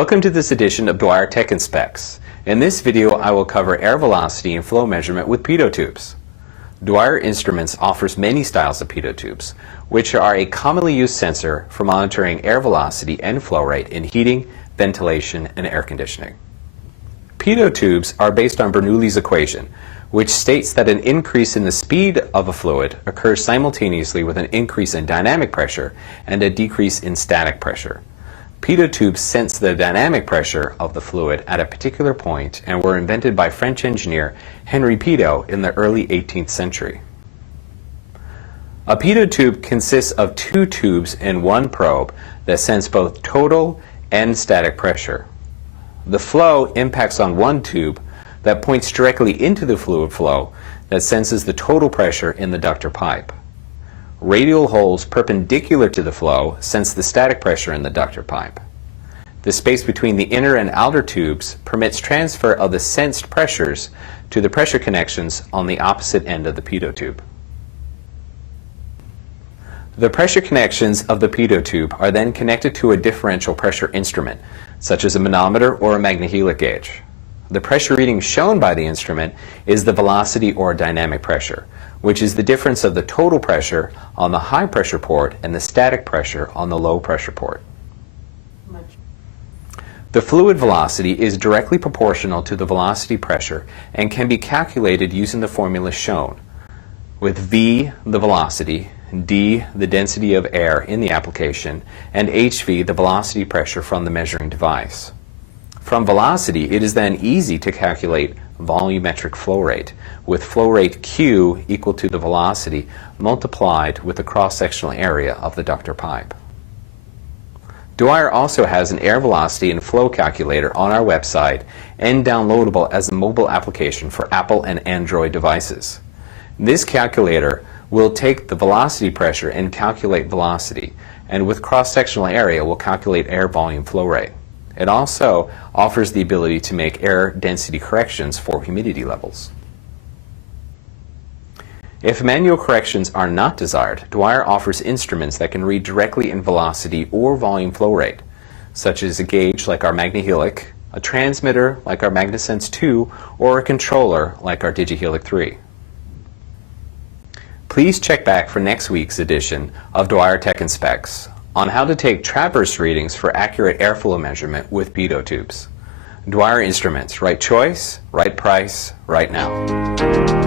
Welcome to this edition of Lảo and Specs. In this video, I will cover air velocity and flow measurement with pitot tubes. Lảo Instruments offers many styles of pitot tubes, which are a commonly used sensor for monitoring air velocity and flow rate in heating, ventilation, and air conditioning. Pitot tubes are based on Bernoulli's equation, which states that an increase in the speed of a fluid occurs simultaneously with an increase in dynamic pressure and a decrease in static pressure. Pitot tubes sense the dynamic pressure of the fluid at a particular point and were invented by French engineer Henri Pitot in the early 18th century. A pitot tube consists of two tubes and one probe that sense both total and static pressure. The flow impacts on one tube that points directly into the fluid flow that senses the total pressure in the ductor pipe. Radial holes perpendicular to the flow sense the static pressure in the ductor pipe. The space between the inner and outer tubes permits transfer of the sensed pressures to the pressure connections on the opposite end of the pitot tube. The pressure connections of the pitot tube are then connected to a differential pressure instrument, such as a manometer or a magnehelic gauge. The pressure reading shown by the instrument is the velocity or dynamic pressure, which is the difference of the total pressure on the high pressure port and the static pressure on the low pressure port. The fluid velocity is directly proportional to the velocity pressure and can be calculated using the formula shown, with V the velocity, D the density of air in the application, and HV the velocity pressure from the measuring device. From velocity, it is then easy to calculate volumetric flow rate, with flow rate Q equal to the velocity multiplied with the cross-sectional area of the ductor pipe. Lảo also has an air velocity and flow calculator on our website and downloadable as a mobile application for Apple and Android devices. This calculator will take the velocity pressure and calculate velocity, and with cross-sectional area will calculate air volume flow rate. It also offers the ability to make air density corrections for humidity levels. If manual corrections are not desired, Lảo offers instruments that can read directly in velocity or volume flow rate, such as a gauge like our magnehelic, a transmitter like our MagnaSense 2, or a controller like our DigiHelic 3. Please check back for next week's edition of Lảo and Specs on how to take traverse readings for accurate airflow measurement with pitot tubes. Lảo Instruments, right choice, right price, right now.